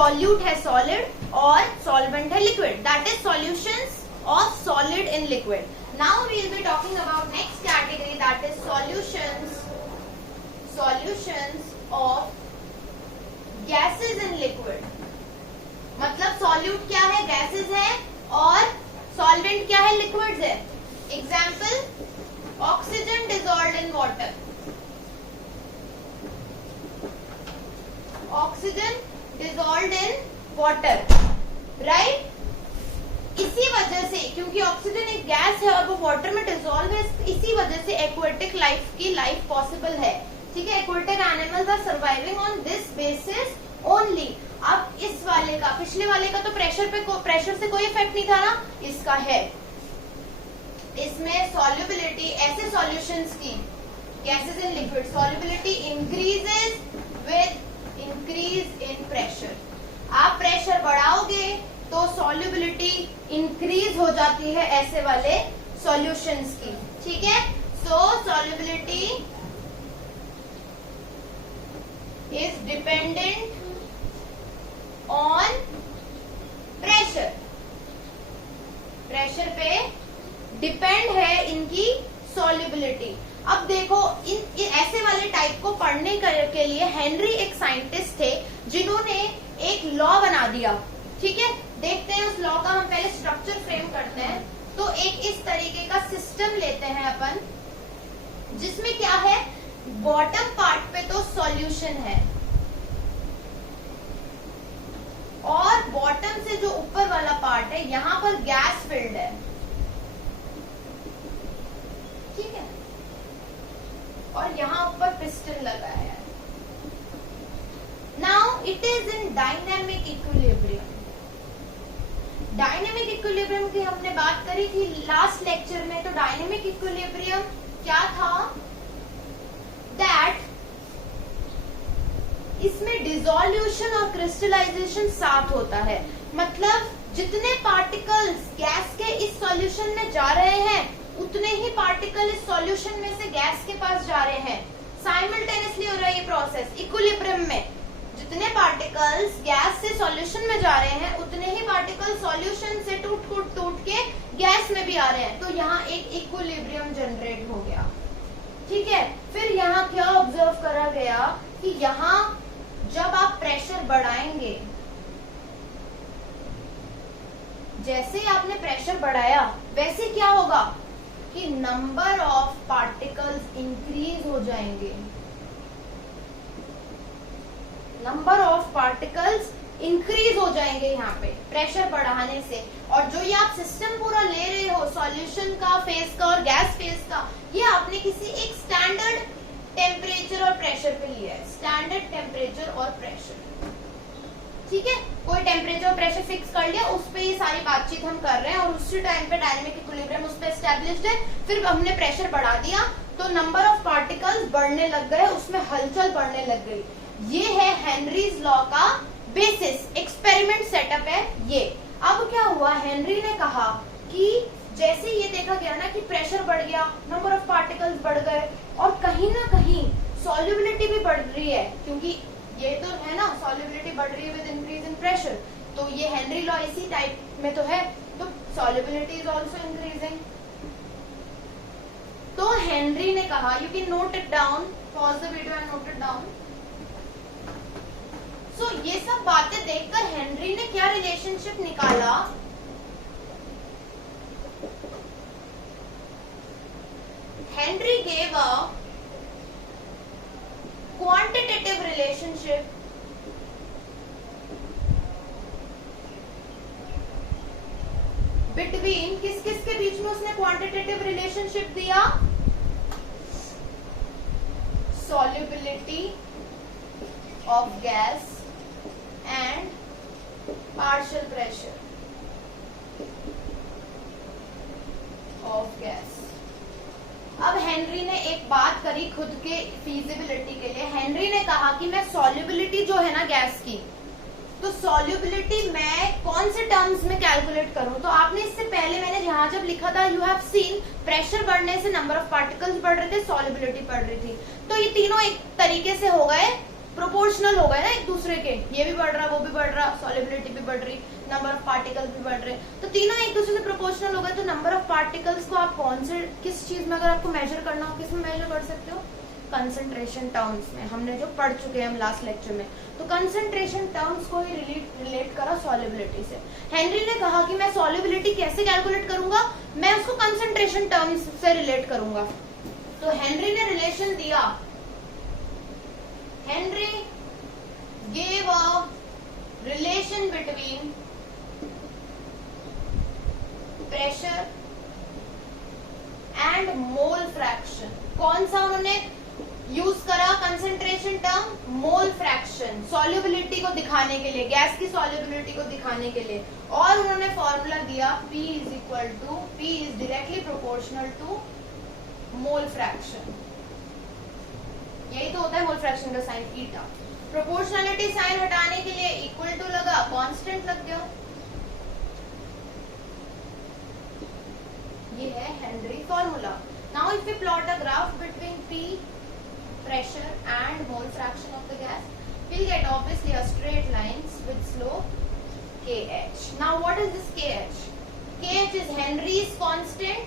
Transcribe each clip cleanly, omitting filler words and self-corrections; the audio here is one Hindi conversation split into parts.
सॉल्यूट है सॉलिड और सॉल्वेंट है liquid, that is solutions of solid in liquid. Now we will be talking about next category, that is solutions of gases in liquid. मतलब solute क्या है, gases है, और solvent क्या है, liquids है. Example, oxygen dissolved in water. Oxygen dissolved in water, right? इसी वजह से, क्योंकि ऑक्सीजन एक गैस है और वो वाटर में डिसॉल्व है, इसी वजह से एक्वेटिक लाइफ की लाइफ पॉसिबल है. ठीक है, aquatic animals are surviving on this basis only. अब इस वाले का, पिछले वाले का तो प्रेशर से कोई इफेक्ट नहीं था ना, इसका है. इसमें सॉल्युबिलिटी, ऐसे सॉल्यूशंस की, gases in liquid, solubility increases with increase in pressure. आप प्रेशर बढ़ाओगे तो सॉल्युबिलिटी इंक्रीज हो जाती है ऐसे वाले सॉल्यूशंस की. ठीक है, so solubility is dependent on pressure. Pressure पे डिपेंड है इनकी सॉल्युबिलिटी. अब देखो, इन ऐसे वाले टाइप को पढ़ने के लिए हेनरी एक साइंटिस्ट थे जिन्होंने एक लॉ बना दिया. ठीक है, देखते हैं उस लॉ का. हम पहले स्ट्रक्चर फ्रेम करते हैं. तो एक इस तरीके का सिस्टम लेते हैं अपन, जिसमें क्या है, बॉटम पार्ट पे तो सॉल्यूशन है और बॉटम से जो ऊपर वाला पार्ट है यहां पर गैस फिल्ड है. ठीक है, और यहां ऊपर पिस्टन लगा है. Now it is in dynamic equilibrium. Dynamic equilibrium की हमने बात करी थी लास्ट लेक्चर में. तो डायनेमिक इक्विलिब्रियम क्या था, दैट इसमें डिसोल्यूशन और क्रिस्टलाइजेशन साथ होता है. मतलब जितने पार्टिकल्स गैस के इस सॉल्यूशन में जा रहे हैं उतने ही पार्टिकल इस सॉल्यूशन में से गैस के पास जा रहे हैं. साइमल्टेनियसली हो रहा है ये प्रोसेस इक्विलिब्रियम में. जितने पार्टिकल्स गैस से सॉल्यूशन में जा रहे हैं उतने ही पार्टिकल सॉल्यूशन से टूट के गैस में भी आ रहे हैं. तो यहाँ एक इक्विलिब्रियम जनरेट हो गया. ठीक है, फिर यहाँ क्या ऑब्जर्व करा गया कि यहाँ जब आप प्रेशर बढ़ाएंगे, जैसे ही आपने प्रेशर बढ़ाया वैसे क्या होगा कि नंबर ऑफ पार्टिकल्स इंक्रीज हो जाएंगे. नंबर ऑफ पार्टिकल्स इंक्रीज हो जाएंगे यहाँ पे प्रेशर बढ़ाने से. और जो ये आप सिस्टम पूरा ले रहे हो, सॉल्यूशन का फेज का और गैस फेज का, ये आपने किसी एक स्टैंडर्ड टेम्परेचर और प्रेशर पे लिया है. स्टैंडर्ड टेम्परेचर और प्रेशर. ठीक है, कोई टेम्परेचर और प्रेशर फिक्स कर लिया, उस पे ये सारी बातचीत हम कर रहे हैं और उसी टाइम पे डायनेमिक इक्विलिब्रियम उस पे एस्टैब्लिश्ड है. फिर हमने प्रेशर बढ़ा दिया तो नंबर ऑफ पार्टिकल्स बढ़ने लग गए, उसमें हलचल बढ़ने लग गई. ये है हेनरीज लॉ का बेसिस, एक्सपेरिमेंट सेटअप है ये. अब क्या हुआ, हेनरी ने कहा कि जैसे ये देखा गया ना कि प्रेशर बढ़ गया, नंबर ऑफ पार्टिकल्स बढ़ गए और कहीं ना कहीं सॉल्युबिलिटी भी बढ़ रही है, क्योंकि ये तो है ना, सॉल्युबिलिटी बढ़ रही है विद इंक्रीज इन प्रेशर. तो ये हेनरी लॉ इसी टाइप में तो है. तो सॉल्युबिलिटी इज आल्सो इंक्रीजिंग. तो हेनरी ने कहा, you can note it down, pause the video and note it down. So ये सब बातें देखकर हेनरी ने क्या रिलेशनशिप निकाला, Henry gave a quantitative relationship between, किस किस के बीच में उसने क्वांटिटेटिव रिलेशनशिप दिया, solubility of gas and partial pressure of gas. अब हेनरी ने एक बात करी खुद के फीजिबिलिटी के लिए. हेनरी ने कहा कि मैं सॉल्युबिलिटी जो है ना गैस की, तो सॉल्युबिलिटी मैं कौन से टर्म्स में कैलकुलेट करूं. तो आपने इससे पहले मैंने जहां जब लिखा था, यू हैव सीन, प्रेशर बढ़ने से नंबर ऑफ पार्टिकल्स बढ़ रहे थे, सॉल्युबिलिटी बढ़ रही थी. तो ये तीनों एक तरीके से हो गए प्रोपोर्शनल हो गए ना एक दूसरे के, ये भी बढ़ रहा वो भी बढ़ रहा, सॉल्युबिलिटी भी बढ़ रही, नंबर ऑफ पार्टिकल्स भी बढ़ रहे, तो तीनों एक दूसरे से प्रोपोर्शनल हो गए। तो नंबर ऑफ पार्टिकल्स को आप कौन से किस चीज में अगर आपको मेजर करना हो किस में मेजर कर सकते हो? कंसंट्रेशन टर्म्स में, हमने जो पढ़ चुके हैं हम लास्ट लेक्चर में। तो कंसंट्रेशन टर्म्स को ही रिलेट करा सॉल्युबिलिटी से। हेनरी ने कहा कि मैं सॉल्युबिलिटी कैसे कैलकुलेट करूंगा, मैं उसको कंसंट्रेशन टर्म्स से रिलेट करूंगा। तो हेनरी ने रिलेशन दिया, Henry gave a relation between pressure and mole fraction। कौन सा उन्होंने यूज करा concentration term? Mole fraction, solubility को दिखाने के लिए, गैस की सॉल्युबिलिटी को दिखाने के लिए। और उन्होंने फॉर्मूला दिया P is directly proportional to mole fraction. यही तो होता है मोल फ्रैक्शन का साइन ईटा। प्रोपोर्शनलिटी साइन हटाने के लिए इक्वल टू लगा, कांस्टेंट लग गया। ये है Henry formula. Now if we plot a graph between P pressure and mole fraction of the gas, we'll get obviously a straight lines with slope kh. Now what is this kh? Kh is Henry's constant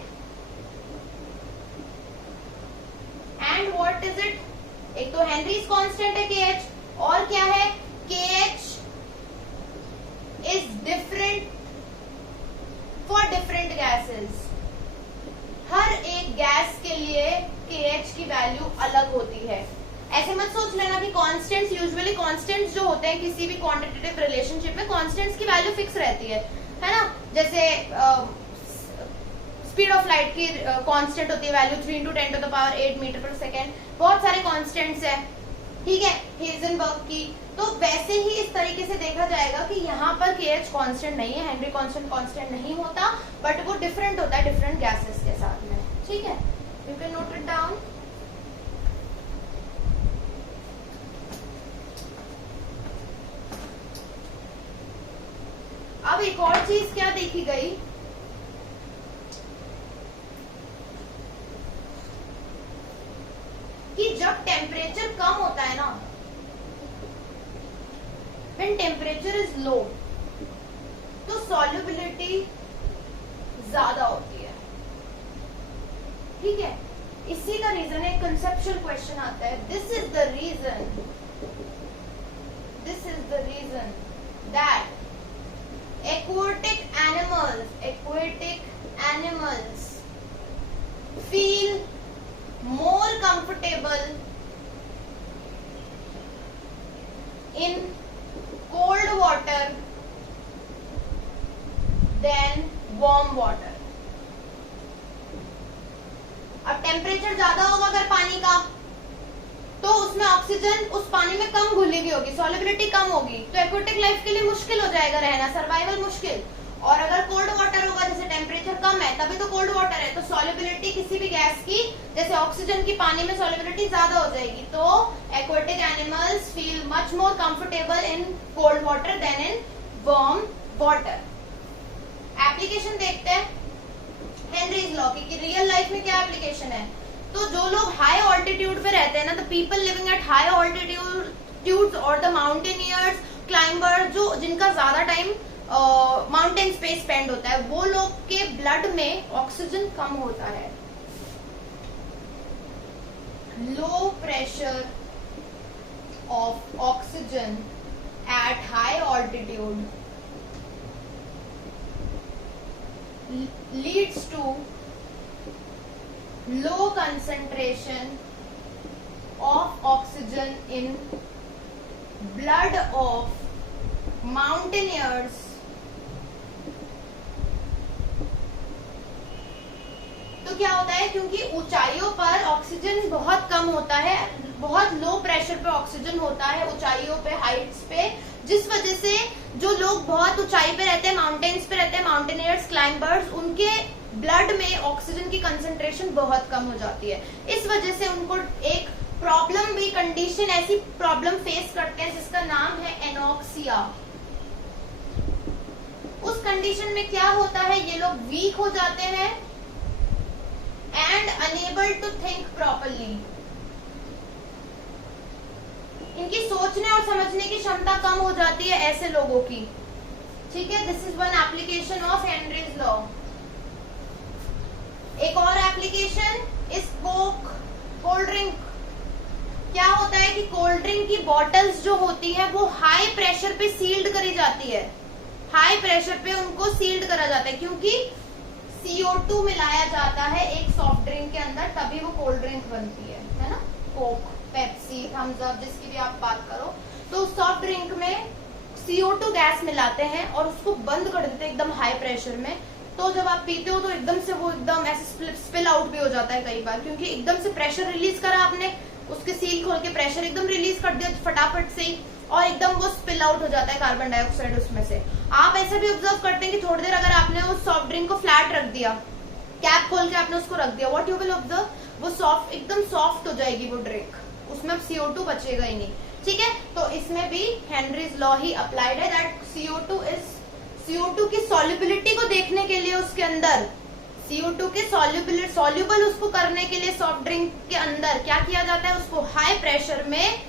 and what is it? एक तो Henry's constant है kh, और क्या है? kh is different for different gases। हर एक गैस के लिए kh की वैल्यू अलग होती है। ऐसे मत सोच लेना कि कांस्टेंट्स, यूजुअली कांस्टेंट्स जो होते हैं किसी भी क्वांटिटेटिव रिलेशनशिप में कांस्टेंट्स की वैल्यू फिक्स रहती है ना। जैसे स्पीड ऑफ लाइट की कांस्टेंट होती है वैल्यू 3 × 10⁸ मीटर पर सेकेंड। बहुत सारे कांस्टेंट्स है, ठीक है, हेजनबर्ग की। तो वैसे ही इस तरीके से देखा जाएगा कि यहाँ पर kh कांस्टेंट नहीं है, हेनरी कांस्टेंट नहीं होता, बट वो डिफरेंट होता है डिफरेंट गैसेस के साथ में, ठीक है। You can note it down. अब एक और चीज क्या देखी गई कि जब टेम्परेचर कम होता है ना, when temperature is low, तो solubility ज्यादा होती है, ठीक है। इसी का रीजन है, कंसेप्चुअल क्वेश्चन आता है, this is the reason that aquatic animals feel more comfortable in cold water than warm water। अब टेम्परेचर ज्यादा होगा अगर पानी का, तो उसमें ऑक्सीजन उस पानी में कम घुली हुई होगी, सॉल्युबिलिटी कम होगी, तो एक्वेटिक लाइफ के लिए मुश्किल हो जाएगा रहना, सर्वाइवल मुश्किल। और अगर कोल्ड वाटर होगा, जैसे टेम्परेचर कम है तभी तो कोल्ड वाटर है, तो सॉल्युबिलिटी किसी भी गैस की, जैसे ऑक्सीजन की पानी में सॉल्युबिलिटी ज्यादा हो जाएगी। तो aquatic animals feel much more comfortable in cold water than in warm water. Application देखते हैं हेनरीज लॉ की, रियल लाइफ में क्या एप्लीकेशन है। तो जो लोग हाई ऑल्टीट्यूड पे रहते हैं ना, the people living at high altitude और द माउंटेनियर्स, क्लाइंबर, जो जिनका ज्यादा टाइम माउंटेन्स पे स्पेंड होता है, वो लोग के ब्लड में ऑक्सीजन कम होता है। Low pressure of oxygen at high altitude leads to low concentration of oxygen in blood of mountaineers तो क्या होता है, क्योंकि ऊंचाइयों पर ऑक्सीजन बहुत कम होता है, बहुत लो प्रेशर पे ऑक्सीजन होता है ऊंचाइयों पे, हाइट्स पे, जिस वजह से जो लोग बहुत ऊंचाई पे रहते हैं, माउंटेन्स पे रहते हैं, माउंटेनियर्स, क्लाइंबर्स, उनके ब्लड में ऑक्सीजन की कंसंट्रेशन बहुत कम हो जाती है। इस वजह से उनको एक प्रॉब्लम भी, कंडीशन, ऐसी प्रॉब्लम फेस करते हैं जिसका नाम है एनॉक्सिया। उस कंडीशन में क्या होता है, ये लोग वीक हो जाते हैं and unable to think properly. इनकी सोचने और समझने की क्षमता कम हो जाती है ऐसे लोगों की, ठीक है। This is one application of Henry's law. एक और application is Coke, cold drink. क्या होता है कि कोल्ड ड्रिंक की बॉटल्स जो होती है वो हाई प्रेशर पे सील्ड करी जाती है, हाई प्रेशर पे उनको सील्ड करा जाता है, क्योंकि CO2 मिलाया जाता है एक सॉफ्ट ड्रिंक के अंदर, तभी वो कोल्ड ड्रिंक बनती है ना। कोक, पेप्सी, थम्स अप, जिसकी भी आप बात करो, तो सॉफ्ट ड्रिंक में CO2 गैस मिलाते हैं और उसको बंद कर देते हैं एकदम हाई प्रेशर में। तो जब आप पीते हो तो एकदम से वो एकदम ऐसे स्पिल आउट भी हो जाता है कई बार, क्योंकि एकदम से प्रेशर रिलीज करा आपने, उसके सील खोल के प्रेशर एकदम रिलीज कर दिया फटाफट से ही, और एकदम वो स्पिल आउट हो जाता है कार्बन डाइऑक्साइड उसमें से। आप ऐसा भी ऑब्जर्व करते हैं कि थोड़ी देर अगर आपने उस सॉफ्ट ड्रिंक को फ्लैट रख दिया, कैप खोल के आपने उसको रख दिया, व्हाट यू विल ऑब्जर्व, वो सॉफ्ट, एकदम सॉफ्ट हो जाएगी वो ड्रिंक, उसमें अब CO2 बचेगा ही नहीं, ठीक है। तो इसमें भी हेनरीज लॉ ही अप्लाइड है, दैट CO2 की सॉल्युबिलिटी को देखने के लिए उसके अंदर CO2 के सॉल्युबल उसको करने के लिए सॉफ्ट ड्रिंक के अंदर क्या किया जाता है, उसको हाई प्रेशर में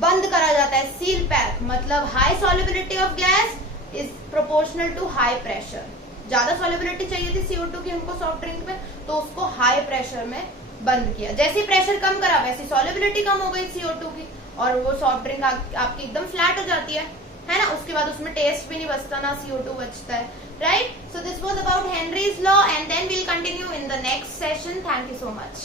बंद करा जाता है, सील पैक, मतलब high solubility of gas is proportional to high pressure. ज्यादा सॉल्युबिलिटी चाहिए थी CO2 की हमको सॉफ्ट ड्रिंक में, तो उसको हाई प्रेशर में बंद किया। जैसे ही प्रेशर कम करा वैसे सॉल्युबिलिटी कम हो गई CO2 की, और वो सॉफ्ट ड्रिंक आपकी एकदम फ्लैट हो जाती है ना। उसके बाद उसमें टेस्ट भी नहीं बचता, ना CO2 बचता है, right? So this was about Henry's law, and then we'll continue in the next session. Thank you so much.